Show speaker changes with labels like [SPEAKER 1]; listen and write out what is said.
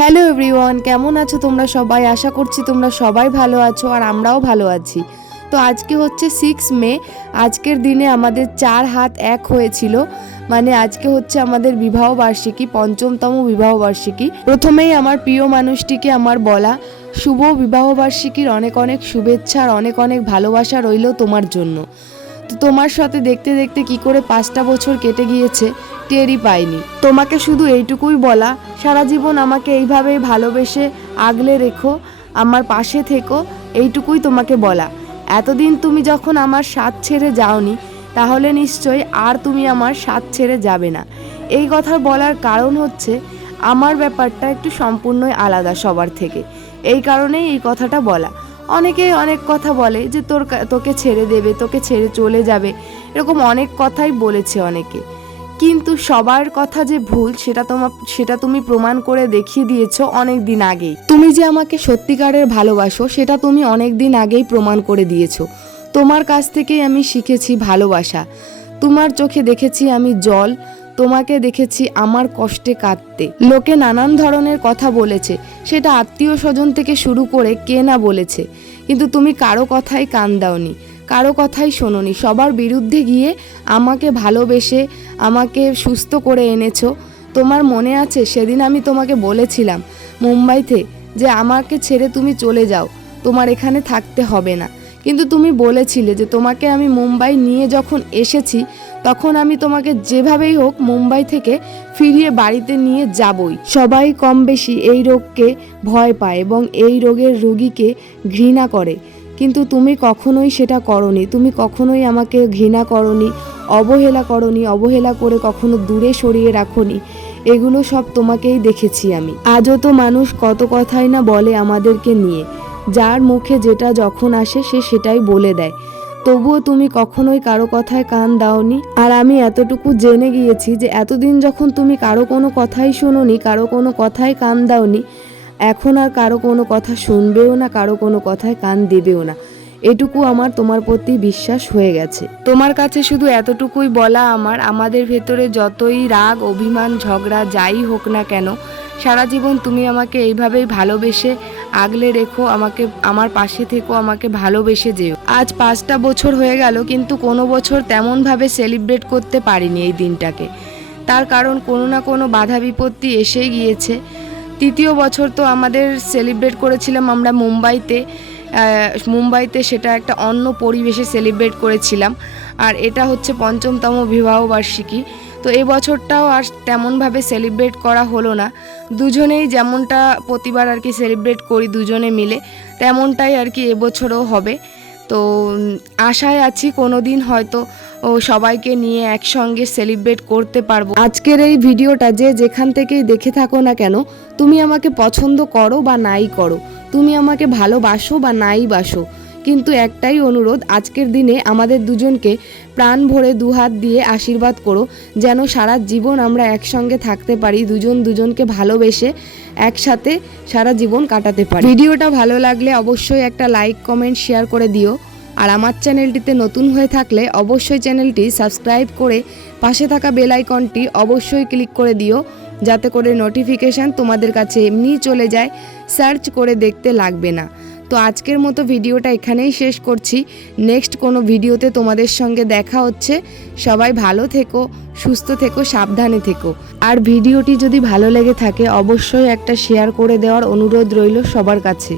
[SPEAKER 1] Hello everyone, কেমন আছো তোমরা সবাই? আশা করছি তোমরা সবাই ভালো আছো আর আমরাও ভালো আছি। তো আজকে হচ্ছে সিক্স মে, আজকের দিনে আমাদের চার হাত এক হয়েছিল। মানে আজকে হচ্ছে আমাদের বিবাহ বার্ষিকী, পঞ্চমতম বিবাহ বার্ষিকী। প্রথমেই আমার প্রিয় মানুষটিকে আমার বলা, শুভ বিবাহ বার্ষিকীর অনেক অনেক শুভেচ্ছা আর অনেক অনেক ভালোবাসা রইল তোমার জন্য। তো তোমার সাথে দেখতে দেখতে কি করে পাঁচটা বছর কেটে গিয়েছে টেরই পাইনি। তোমাকে শুধু এইটুকুই বলা, সারা জীবন আমাকে এইভাবেই ভালোবেসে আগলে রেখো, আমার পাশে থেকো, এইটুকুই তোমাকে বলা। এতদিন তুমি যখন আমার সাথ ছেড়ে যাওনি, তাহলে নিশ্চয়ই আর তুমি আমার সাথ ছেড়ে যাবে না। এই কথা বলার কারণ হচ্ছে, আমার ব্যাপারটা একটু সম্পূর্ণই আলাদা সবার থেকে। এই কারণেই এই কথাটা বলা। অনেকেই অনেক কথা বলে যে তোর তোকে ছেড়ে দেবে, তোকে ছেড়ে চলে যাবে। এরকম অনেক কথাই বলেছে অনেকে। কিন্তু সবার কথা যে ভুল, সেটা তোমার সেটা তুমি প্রমাণ করে দেখিয়ে দিয়েছ অনেক দিন আগেই। তুমি যে আমাকে সত্যিকারের ভালোবাসো, সেটা তুমি অনেক দিন আগেই প্রমাণ করে দিয়েছ। তোমার কাছ থেকেই আমি শিখেছি ভালোবাসা। তোমার চোখে দেখেছি আমি জল তোমাকে দেখেছি আমার কষ্টে কাঁদতে। লোকে নানান ধরনের কথা বলেছে। সেটা আত্মীয় স্বজন থেকে শুরু করে কে না বলেছে। কিন্তু তুমি কারও কথাই কান দাওনি, কারও কথাই শোনোনি। সবার বিরুদ্ধে গিয়ে আমাকে ভালোবেসে, আমাকে সুস্থ করে এনেছো। তোমার মনে আছে? সেদিন আমি তোমাকে বলেছিলাম মুম্বাইতে যে আমাকে ছেড়ে তুমি চলে যাও। তোমার এখানে থাকতে হবে না। কিন্তু তুমি বলেছিলে যে তোমাকে আমি মুম্বাই নিয়ে যখন এসেছি, তখন আমি তোমাকে যেভাবেই হোক মুম্বাই থেকে ফিরিয়ে বাড়িতে নিয়ে যাবই। সবাই কম বেশি এই রোগকে ভয় পায় এবং এই রোগের রোগীকে ঘৃণা করে। কিন্তু তুমি কখনোই সেটা করনি। তুমি কখনোই আমাকে ঘৃণা করনি, অবহেলা করনি, অবহেলা করে কখনো দূরে সরিয়ে রাখোনি। এগুলো সব তোমাকেই দেখেছি আমি। আজও তো মানুষ কত কথাই না বলে আমাদেরকে নিয়ে। যার মুখে যেটা যখন আসে সে সেটাই বলে দেয়। তবুও তুমি কখনোই কারও কথায় কান দাওনি। আর আমি এতটুকু জেনে গিয়েছি যে এতদিন যখন তুমি কারও কোনো কথাই শোনোনি, কারও কোনো কথায় কান দাওনি, এখন আর কারও কোনো কথা শুনবেও না, কারও কোনো কথায় কান দেবেও না। এটুকু আমার তোমার প্রতি বিশ্বাস হয়ে গেছে। তোমার কাছে শুধু এতটুকুই বলা আমার, আমাদের ভেতরে যতই রাগ, অভিমান, ঝগড়া যাই হোক না কেন, সারা জীবন তুমি আমাকে এইভাবেই ভালোবেসে আগলে রেখো, আমাকে, আমার পাশে থেকো, আমাকে ভালোবেসে যেও। আজ পাঁচটা বছর হয়ে গেল, কিন্তু কোনো বছর তেমনভাবে সেলিব্রেট করতে পারিনি এই দিনটাকে। তার কারণ কোনো না কোনো বাধা বিপত্তি এসেই গিয়েছে। তৃতীয় বছর তো আমাদের সেলিব্রেট করেছিলাম আমরা মুম্বাইতে মুম্বাইতে সেটা একটা অন্য পরিবেশে সেলিব্রেট করেছিলাম। আর এটা হচ্ছে পঞ্চমতম বিবাহ বার্ষিকী তো এই বছরটাও আর তেমনভাবে সেলিব্রেট করা হলো না। দুজনেই যেমনটা প্রতিবার আর কি সেলিব্রেট করি দুজনে মিলে, তেমনটাই আর কি এবছরও হবে। তো আশায় আছি কোনো দিন হয়তো ও সবাইকে নিয়ে একসঙ্গে সেলিব্রেট করতে পারব। আজকের এই ভিডিওটা যে যেখান থেকেই দেখে থাকো না কেন, তুমি আমাকে পছন্দ করো বা নাই করো। তুমি আমাকে ভালোবাসো বা নাই বাসো। কিন্তু একটাই অনুরোধ, আজকের দিনে আমাদের দুজনকে প্রাণ ভরে দুহাত দিয়ে আশীর্বাদ করো, যেন সারা জীবন আমরা একসঙ্গে থাকতে পারি, দুজন দুজনকে ভালোবেসে একসাথে সারা জীবন কাটাতে পারি। ভিডিওটা ভালো লাগলে অবশ্যই একটা লাইক, কমেন্ট, শেয়ার করে দিও। আর আমার চ্যানেলটিতে নতুন হয়ে থাকলে অবশ্যই চ্যানেলটি সাবস্ক্রাইব করে পাশে থাকা বেল আইকনটি অবশ্যই ক্লিক করে দিও, যাতে করে নোটিফিকেশান তোমাদের কাছে এমনি চলে যায়, সার্চ করে দেখতে লাগবে না। তো আজকের মতো ভিডিওটা এখানেই শেষ করছি। নেক্সট কোনো ভিডিওতে তোমাদের সঙ্গে দেখা হচ্ছে। সবাই ভালো থেকো, সুস্থ থেকো, সাবধানে থেকো। আর ভিডিওটি যদি ভালো লেগে থাকে, অবশ্যই একটা শেয়ার করে দেওয়ার অনুরোধ রইল সবার কাছে।